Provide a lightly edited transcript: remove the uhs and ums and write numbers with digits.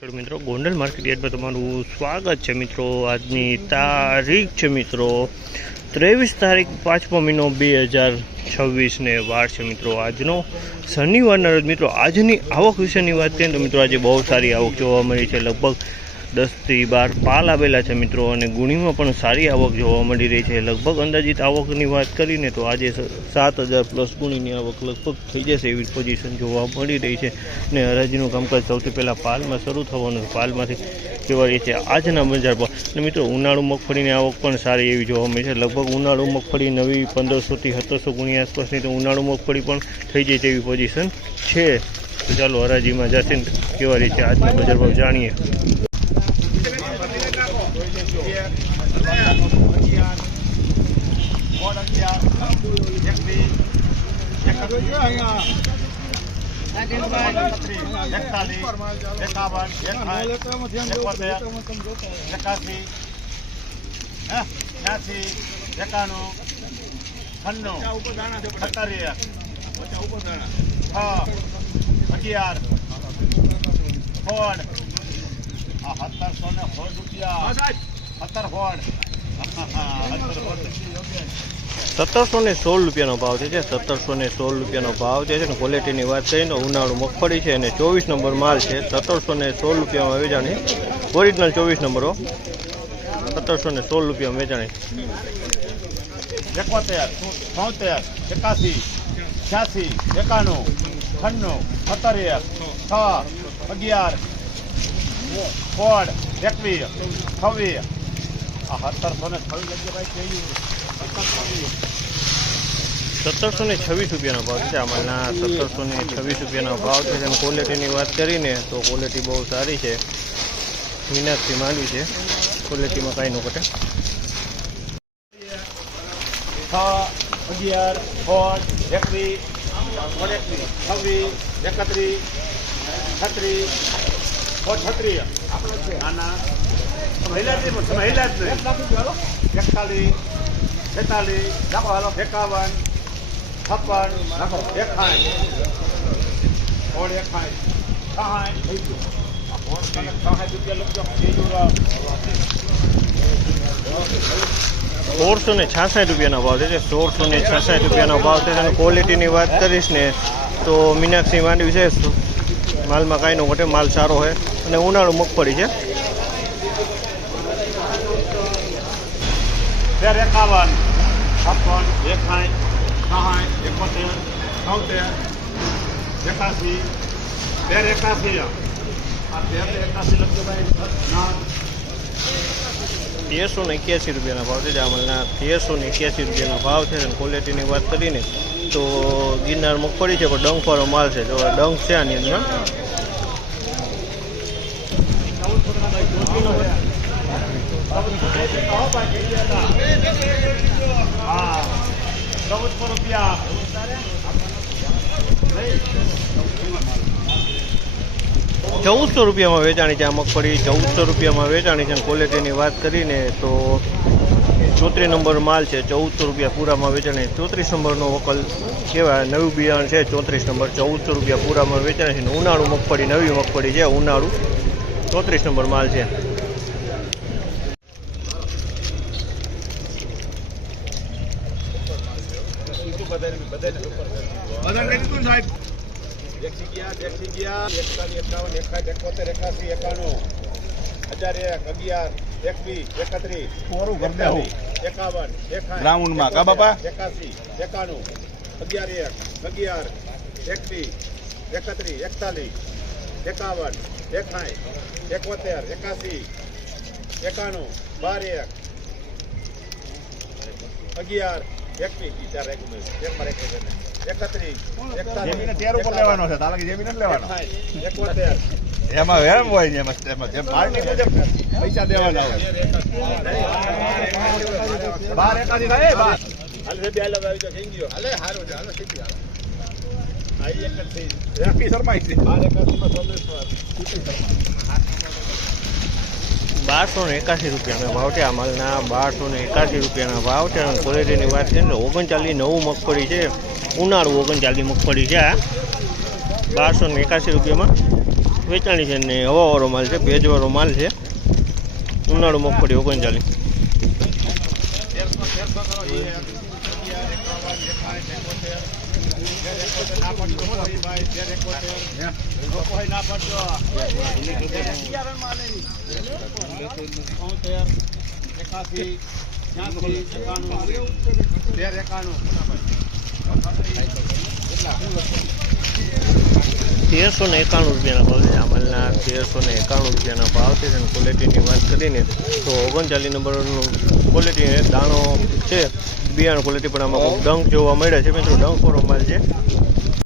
ખેડૂત મિત્રો ગોંડલ માર્કેટ યાર્ડમાં તમારું સ્વાગત છે મિત્રો। આજની તારીખ છે મિત્રો 23 તારીખ 5મો મહિનો 2026 ને વાર છે મિત્રો આજનો શનિવારના રોજ। મિત્રો આજની આવક વિશેની વાત કરીએ તો મિત્રો આજે બહુ સારી આવક જોવા મળી છે। લગભગ 10 થી 12 પાલ આવેલા છે મિત્રો અને ગુણીમાં પણ સારી આવક જોવા મળી રહી છે। લગભગ અંદાજિત આવકની વાત કરીને તો આજે 7000 પ્લસ ગુણીની આવક લગભગ થઈ જશે એવી પોઝિશન જોવા મળી રહી છે। ને હરાજીનું કામકાજ સૌથી પહેલાં પાલમાં શરૂ થવાનું છે। પાલમાંથી કેવા રહી છે આજના બજાર પર। અને મિત્રો ઉનાળુ મગફળીની આવક પણ સારી એવી જોવા મળી છે। લગભગ ઉનાળુ મગફળી નવી 1500 થી 1700 ગુણી આસપાસની તો ઉનાળુ મગફળી પણ થઈ જાય તેવી પોઝિશન છે। તો ચાલો હરાજીમાં જશે કેવા રહી છે આજના બજાર પર જાણીએ। ₹1716 ભાવ છે। 1716 રૂપિયાનો ભાવ છે ને ક્વોલિટીની વાત કરીએ તો ઉનાળુ મગફળી છે અને 24 નંબર માલ છે। 1716 રૂપિયામાં વેચાણી, ઓરિજિનલ 24 નંબરો 1716 રૂપિયામાં વેચાણી। 71, 73, 81, 86, 91, 96, 71, 6, 11, 16, 21, 26, 1726 રૂપિયાનો ભાવ છે। આમાંના 1726 રૂપિયાનો ભાવ છે અને ક્વોલિટીની વાત કરીને તો ક્વોલિટી બહુ સારી છે। મીનાક્ષી માંડવી છે, ક્વોલિટીમાં કાંઈ ન ઘટે। 6, 11, 16, 21, 26, 31, 36, 36, આના મહિલા જ નહીં, 41, 46, 51, 56, 1666 રૂપિયાનો ભાવ છે। 1666 રૂપિયાનો ભાવ છે અને ક્વોલિટીની વાત કરીશ ને તો મીનાક્ષી માંડવી છે, માલમાં કાંઈ ન ઘટે, માલ સારો છે અને ઉનાળુ મગફળી છે। 51, 56, 61, 71, 73, 81, 81, આ 81 લખજો ભાઈ ના 1381 રૂપિયાનો ભાવ છે। જામલના 1381 રૂપિયાનો ભાવ છે અને ક્વોલિટીની વાત કરીને તો ગિરનાર મગફળી છે પણ ડંખવાળો માલ છે। જો ડંખ છે આની અંદર। હા 1400 રૂપિયા 1400 રૂપિયામાં વેચાણી છે આ મગફળી। 1400 રૂપિયામાં વેચાણી છે અને ક્વોલિટીની વાત કરીને તો 34 નંબર માલ છે। 1400 રૂપિયા પૂરામાં વેચાણી। 34 નંબરનો વકલ કહેવાય, નવું બિયારણ છે 34 નંબર। 1400 રૂપિયા પૂરામાં વેચાણી છે। ઉનાળુ મગફળી, નવી મગફળી છે, ઉનાળુ 34 નંબર માલ છે। ગ્રાઉન્ડમાં કા બાપા 81, 91, 11, 11, 21, 31, 41, 51, 61, 71, 81, 91, 12, 11, 21, લેવાનો છે તાલા જમીન જ લેવાનો 71 એમાં વેમ હોય ને એમાં જે પાર્ટી મુજબ પૈસા દેવાના હોય 12 એકાદી થાય 12 હાલ રે બે લગાવી તો થઈ ગયો હાલે હારો છે હાલો થઈ ગયો આઈ એક જ થઈ રાખી શર્મા છે 12 એકાદી માં 1281 રૂપિયાનો ભાવ છે। આ માલના 1281 રૂપિયાના ભાવ છે અને ક્વોલિટીની વાત કરીએ તો 39 નવું મગફળી છે, ઉનાળુ 39 મગફળી છે। આ 1281 રૂપિયામાં વેચાણી છે ને હવાવાળો માલ છે, ભેજવાળો માલ છે. ઉનાળુ મગફળી 39. ₹1391 ભાવ છે. આ માલના ₹1391 ભાવ છે. અને ક્વોલિટીની વાત કરીને તો 39 નંબરનું ક્વોલિટી દાણો છે. બિયારણ ક્વોલિટી પણ આમાં ડંક જોવા મળે છે મિત્રો. ડંક વાળો માલ છે.